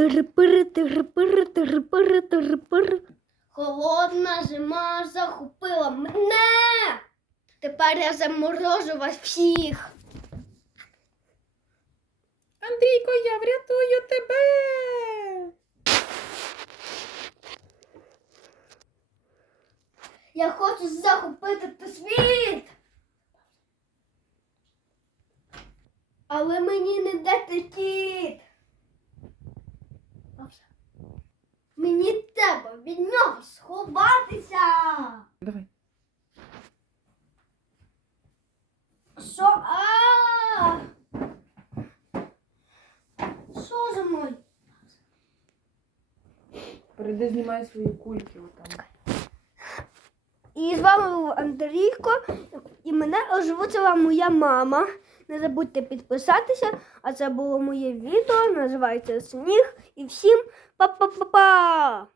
Тирипири. Холодна зима захопила мене. Тепер я заморожу вас всіх. Андрійко, я врятую тебе. Я хочу захопити світ. Але мені не дати кіт. Мені треба від нього сховатися. Давай. Що? А! Що за мой? Перейди, знімай свої кульки отам. І з вами був Андрійко, і мене озвучила моя мама. Не забудьте підписатися, а це було моє відео, називається Сніг. І всім па-па-па-па!